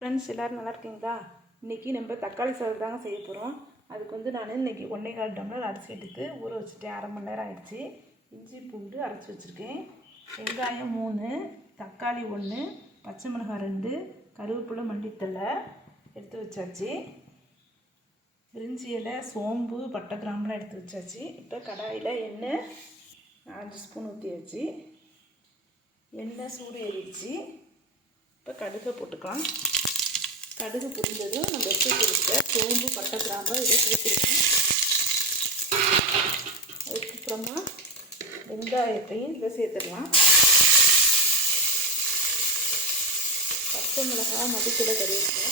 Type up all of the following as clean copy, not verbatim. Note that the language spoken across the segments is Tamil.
ஃப்ரெண்ட்ஸ் எல்லோரும் நல்லா இருக்கீங்களா? இன்றைக்கி நம்ம தக்காளி சாதம் தாங்க செய்ய போகிறோம். அதுக்கு நான் இன்றைக்கி 1.25 டம்ளர் அரிசி எடுத்து ஊற வச்சுட்டேன். அரை மணி நேரம் ஆகிடுச்சு. இஞ்சி பூண்டு அரைச்சி வச்சுருக்கேன். வெங்காயம் 3, தக்காளி 1, பச்சை மிளகாய் 2, கருவேப்பிலை மல்லித்தழை எடுத்து வச்சாச்சு. பிரிஞ்சி இலை, சோம்பு, பட்டை கிராம்பெலாம் எடுத்து வச்சாச்சு. இப்போ கடாயில் எண்ணெய் 5 ஸ்பூன் ஊற்றியாச்சு. எண்ணெய் சூடு ஏறிடுச்சு. இப்போ கடுகை போட்டுக்கலாம். கடுகு புரிஞ்சதும் நம்ம எடுத்து வச்சுருக்க சோம்பு, பட்டை கிராம்பு இதை சேர்த்துருவோம். அதுக்கப்புறமா வெங்காயத்தையும் இதை சேர்த்துடலாம். பச்சை மிளகாய், மல்லித்தழை, கருவேப்பிலை.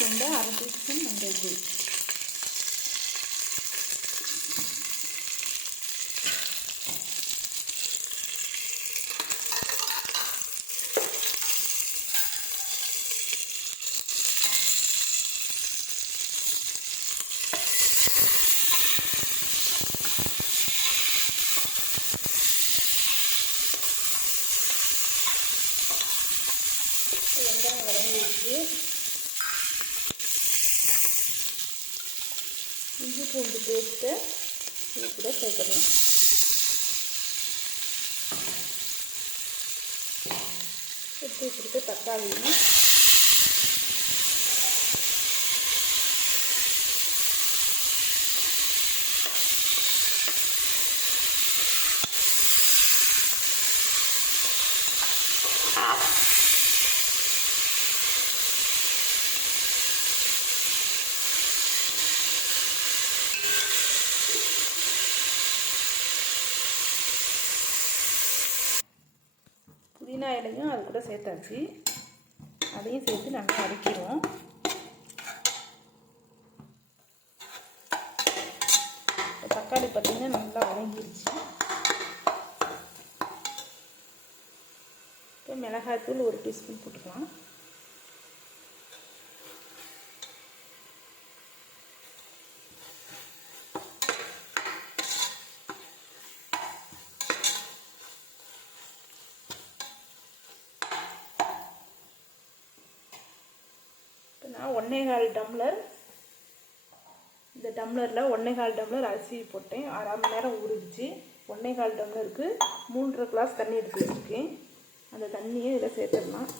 கொண்ட அரை டீஸ்பூன் மஞ்சள் தூள். வெங்காயம் வதங்கி வச்சு இஞ்சி பூண்டு பேஸ்ட்டை இது கூட சேர்த்துடலாம். எடுத்து வச்சுருக்க தக்காளியும் புதினா இலையும் அது கூட சேர்த்தாச்சு. அதையும் சேர்த்து நல்லா அரைக்கிறோம். தக்காளி பார்த்திங்கன்னா நல்லா வதங்கிடுச்சு. இப்போ மிளகாய்த்தூள் 1 டீஸ்பூன் போட்டுக்கலாம். நான் 1.25 டம்ளர், இந்த டம்ளரில் 1.25 டம்ளர் அரிசி போட்டேன். அரை மணி நேரம் ஊறிடுச்சு. 1.25 டம்ளருக்கு 3.5 கிளாஸ் தண்ணி எடுத்து வச்சுருக்கேன். அந்த தண்ணியை இதில் சேர்த்துடலாம்.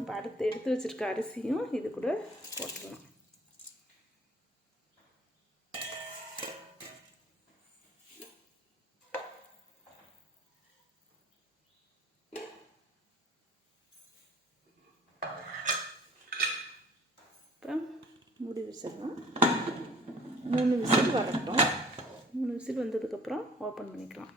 இப்போ அடுத்து எடுத்து வச்சுருக்க அரிசியும் இது கூட போட்டுடலாம். மூடி வச்சிடலாம். 3 விசில் வரட்டும். 3 விசில் வந்ததுக்கப்புறம் ஓப்பன் பண்ணிக்கலாம்.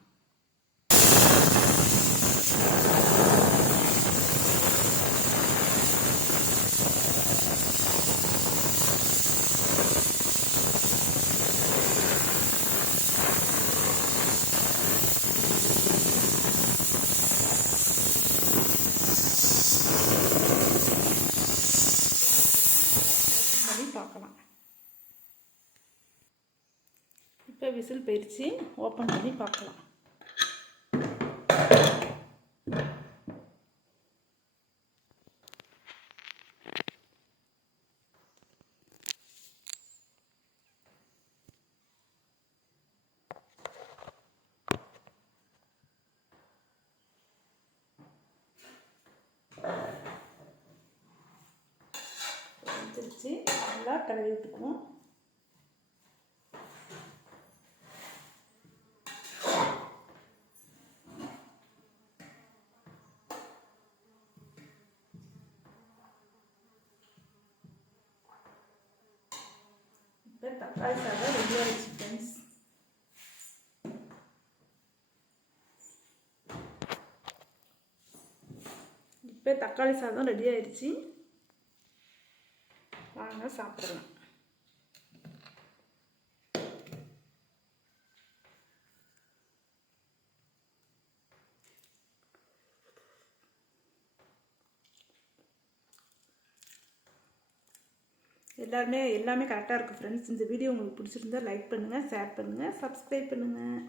பார்க்கலாம். இப்போ விசில் போயிடுச்சு. ஓப்பன் பண்ணி பார்க்கலாம். வந்துருச்சு. நல்லா தடவி விட்டுக்குவோம். இப்போ தக்காளி சாதம் ரெடி ஆகிடுச்சு ஃப்ரெண்ட்ஸ். இப்போ தக்காளி சாதம் ரெடி ஆயிடுச்சு. வாங்க சாப்பிடலாம். எல்லாமே கரெக்டாக இருக்குது ஃப்ரெண்ட்ஸ். இந்த வீடியோ உங்களுக்கு பிடிச்சிருந்தா லைக் பண்ணுங்கள், ஷேர் பண்ணுங்கள், சப்ஸ்கிரைப் பண்ணுங்கள்.